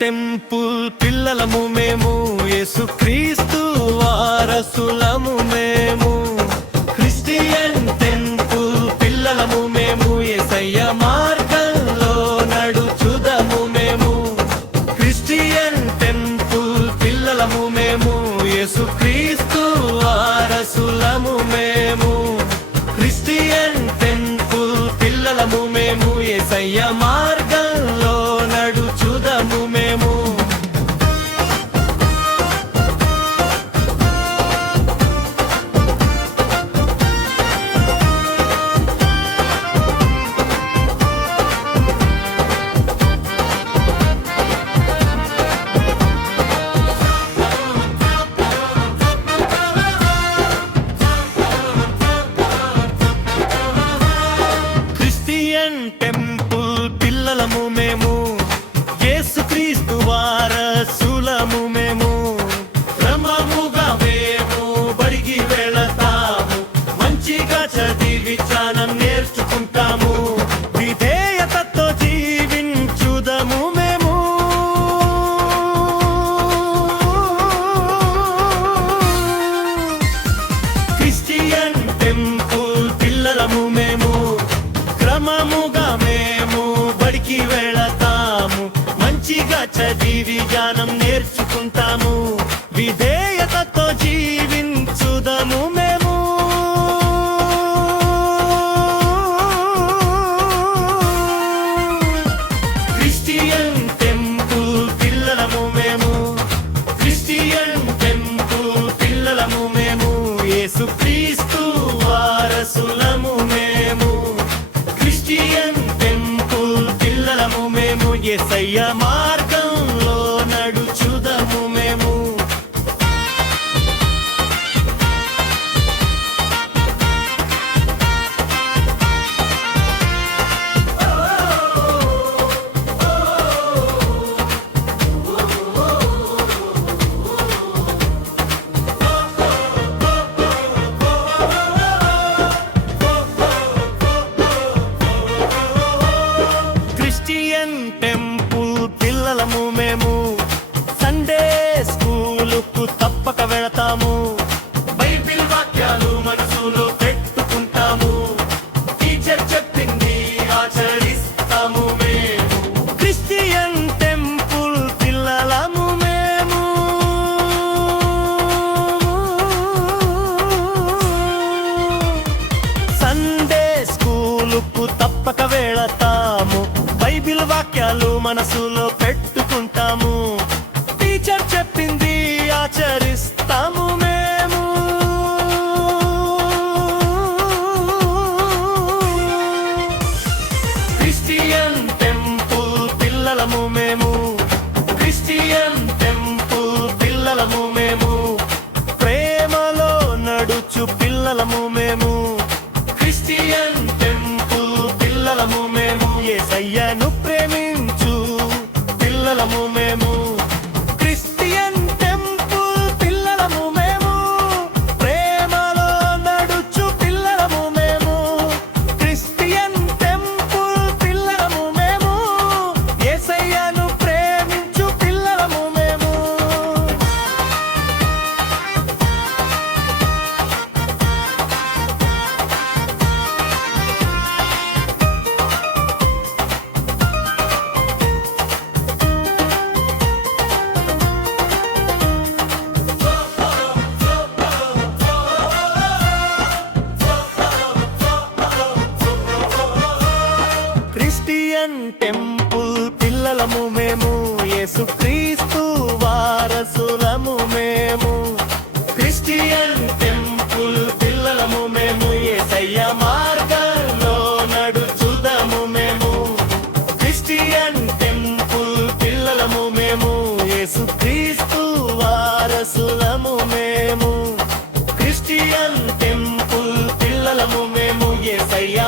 Temple పిల్లలము మేము, యేసుక్రీస్తు వారసులము మేము. క్రిస్టియన్ టెంపుల్ పిల్లలము మేము, యేసయ్య మార్గంలో నడుచుదము మేము. క్రిస్టియన్ టెంపుల్ పిల్లలము మేము, యేసుక్రీస్తు వారసులము మేము. క్రిస్టియన్ టెంపుల్ పిల్లలము మేము, యేసయ్య మార్గంలో నడుచుదము మేము. క్రిస్టియన్ టెంపుల్ పిల్లలము మేము, యేసుక్రీస్తు వారసులము మేము. క్రమముగా మేము బడికి వెళతాము, మంచిగా చదివి జ్ఞానం నేర్చుకుంటాము. విధేయతతో జీవించుదము మేము. క్రిస్టియన్ టెంపుల్ పిల్లలము మేము, క్రమముగా మేము బడికి వెళతాము, మంచిగా చదివి జ్ఞానం నేర్చుకుంటాము. విధేయతతో జీవించుదము మేము. క్రిస్టియన్ టెంపుల్ పిల్లలము మేము, క్రిస్టియన్ టెంపుల్ పిల్లలము మేము, యేసుక్రీస్తు వారసులము మేము. క్రిస్టియన్ టెంపుల్ పిల్లలము మేము, యేసయ్య మార్గంలో నడుచుదము మేము. క్రిస్టియన్ టెంపుల్ పిల్లలము మేము, సండే స్కూలుకు తప్పక వెళతాము. బైబిల్ వాక్యాలు మనసులో పెట్టుకుంటాము. టీచర్ చెప్పింది ఆచరిస్తాము మేము. క్రిస్టియన్ టెంపుల్ పిల్లలము మేము. సండే స్కూలుకు తప్పక వెళతాము. బైబిల్ వాక్యాలు మనసులో పెట్టుకుంటాము. టీచర్ చెప్పింది ఆచరిస్తాము మేము. క్రిస్టియన్ టెంపుల్ పిల్లలము మేము, క్రిస్టియన్ టెంపుల్ పిల్లలము మేము. ప్రేమలో నడుచు పిల్లలము మేము. క్రిస్టియన్ టెంపుల్ పిల్లలము మేము, యేసయ్యను ప్రేమించు పిల్లలము మేము. క్రిస్టియన్ టెంపుల్ పిల్లలము మేము, ప్రేమలో నడుచు పిల్లలము మేము. క్రిస్టియన్ టెంపుల్ పిల్లలము మేము, యేసయ్యను ప్రేమించు పిల్లలము మేము. క్రిస్టియన్ టెంపుల్ పిల్లలము మేము, యేసుక్రీస్తు వారసులము మేము. క్రిస్టియన్ టెంపుల్ పిల్లలము మేము, యేసయ్య మార్గంలో నడుచుదము మేము. క్రిస్టియన్ టెంపుల్ పిల్లలము మేము, యేసుక్రీస్తు వారసులము మేము. క్రిస్టియన్ టెంపుల్ పిల్లలము మేము, యేసయ్య